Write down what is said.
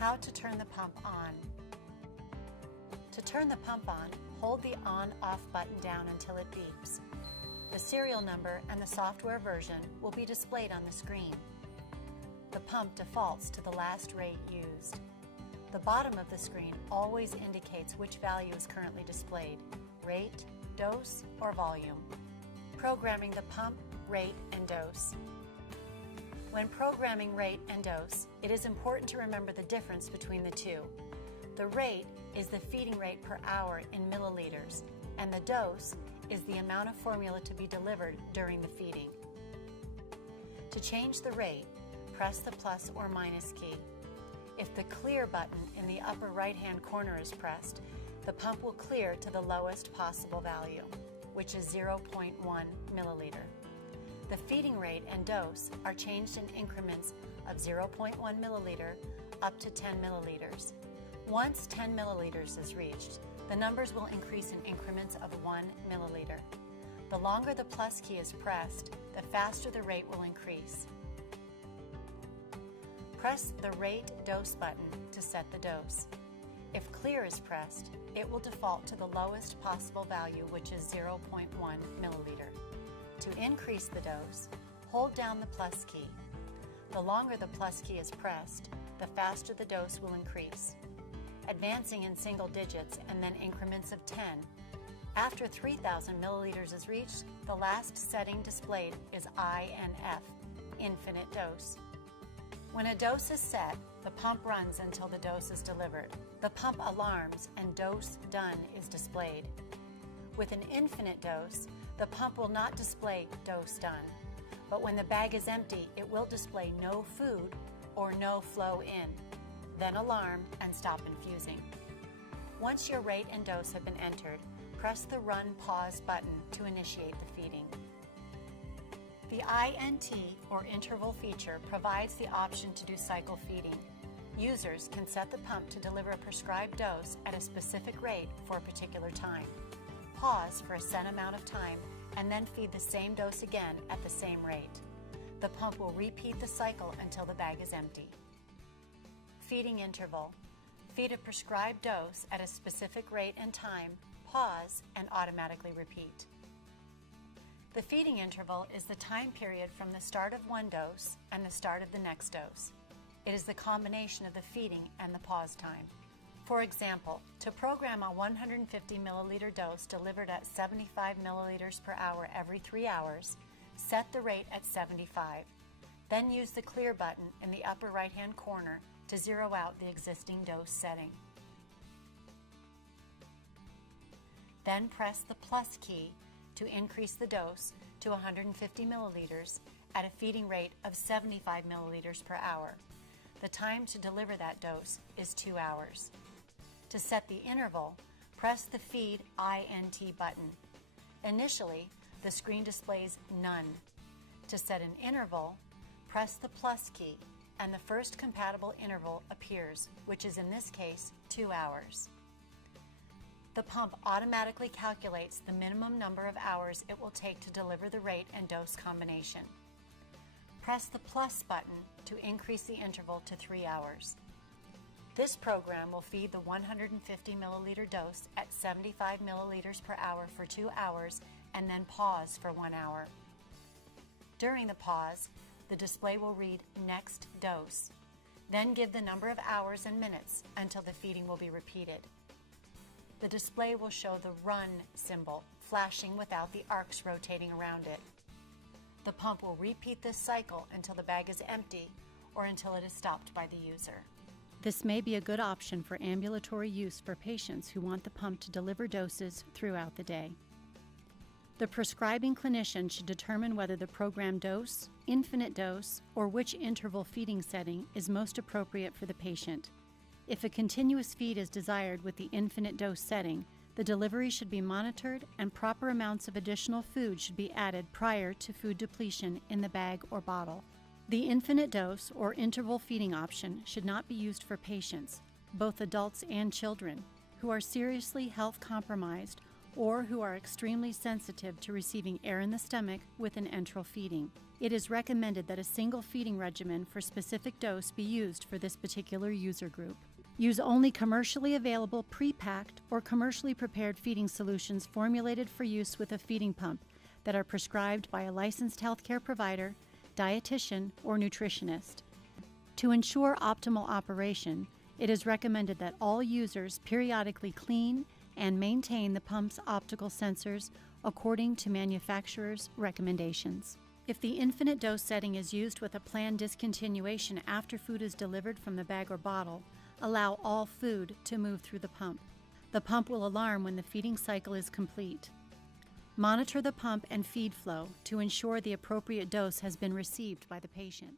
How to turn the pump on. To turn the pump on, hold the on-off button down until it beeps. The serial number and the software version will be displayed on the screen. The pump defaults to the last rate used. The bottom of the screen always indicates which value is currently displayed: rate, dose, or volume. Programming the pump, rate, and dose. When programming rate and dose, it is important to remember the difference between the two. The rate is the feeding rate per hour in milliliters, and the dose is the amount of formula to be delivered during the feeding. To change the rate, press the plus or minus key. If the clear button in the upper right-hand corner is pressed, the pump will clear to the lowest possible value, which is 0.1 milliliter. The feeding rate and dose are changed in increments of 0.1 milliliter up to 10 milliliters. Once 10 milliliters is reached, the numbers will increase in increments of 1 milliliter. The longer the plus key is pressed, the faster the rate will increase. Press the rate dose button to set the dose. If clear is pressed, it will default to the lowest possible value, which is 0.1 milliliter. To increase the dose, hold down the plus key. The longer the plus key is pressed, the faster the dose will increase, advancing in single digits and then increments of 10. After 3,000 milliliters is reached, the last setting displayed is INF, infinite dose. When a dose is set, the pump runs until the dose is delivered. The pump alarms and dose done is displayed. With an infinite dose, the pump will not display dose done, but when the bag is empty, it will display no food or no flow in, then alarm and stop infusing. Once your rate and dose have been entered, press the Run Pause button to initiate the feeding. The INT, or interval feature, provides the option to do cycle feeding. Users can set the pump to deliver a prescribed dose at a specific rate for a particular time, pause for a set amount of time, and then feed the same dose again at the same rate. The pump will repeat the cycle until the bag is empty. Feeding interval. Feed a prescribed dose at a specific rate and time, pause, and automatically repeat. The feeding interval is the time period from the start of one dose and the start of the next dose. It is the combination of the feeding and the pause time. For example, to program a 150 milliliter dose delivered at 75 milliliters per hour every 3 hours, set the rate at 75. Then use the clear button in the upper right-hand corner to zero out the existing dose setting. Then press the plus key to increase the dose to 150 milliliters at a feeding rate of 75 milliliters per hour. The time to deliver that dose is 2 hours. To set the interval, press the Feed INT button. Initially, the screen displays none. To set an interval, press the plus key, and the first compatible interval appears, which is in this case 2 hours. The pump automatically calculates the minimum number of hours it will take to deliver the rate and dose combination. Press the plus button to increase the interval to 3 hours. This program will feed the 150 milliliter dose at 75 milliliters per hour for 2 hours and then pause for 1 hour. During the pause, the display will read Next Dose, then give the number of hours and minutes until the feeding will be repeated. The display will show the Run symbol, flashing without the arcs rotating around it. The pump will repeat this cycle until the bag is empty or until it is stopped by the user. This may be a good option for ambulatory use for patients who want the pump to deliver doses throughout the day. The prescribing clinician should determine whether the programmed dose, infinite dose, or which interval feeding setting is most appropriate for the patient. If a continuous feed is desired with the infinite dose setting, the delivery should be monitored and proper amounts of additional food should be added prior to food depletion in the bag or bottle. The infinite dose or interval feeding option should not be used for patients, both adults and children, who are seriously health compromised or who are extremely sensitive to receiving air in the stomach with an enteral feeding. It is recommended that a single feeding regimen for specific dose be used for this particular user group. Use only commercially available pre-packed or commercially prepared feeding solutions formulated for use with a feeding pump that are prescribed by a licensed healthcare provider, dietitian, or nutritionist. To ensure optimal operation, it is recommended that all users periodically clean and maintain the pump's optical sensors according to manufacturer's recommendations. If the infinite dose setting is used with a planned discontinuation after food is delivered from the bag or bottle, allow all food to move through the pump. The pump will alarm when the feeding cycle is complete. Monitor the pump and feed flow to ensure the appropriate dose has been received by the patient.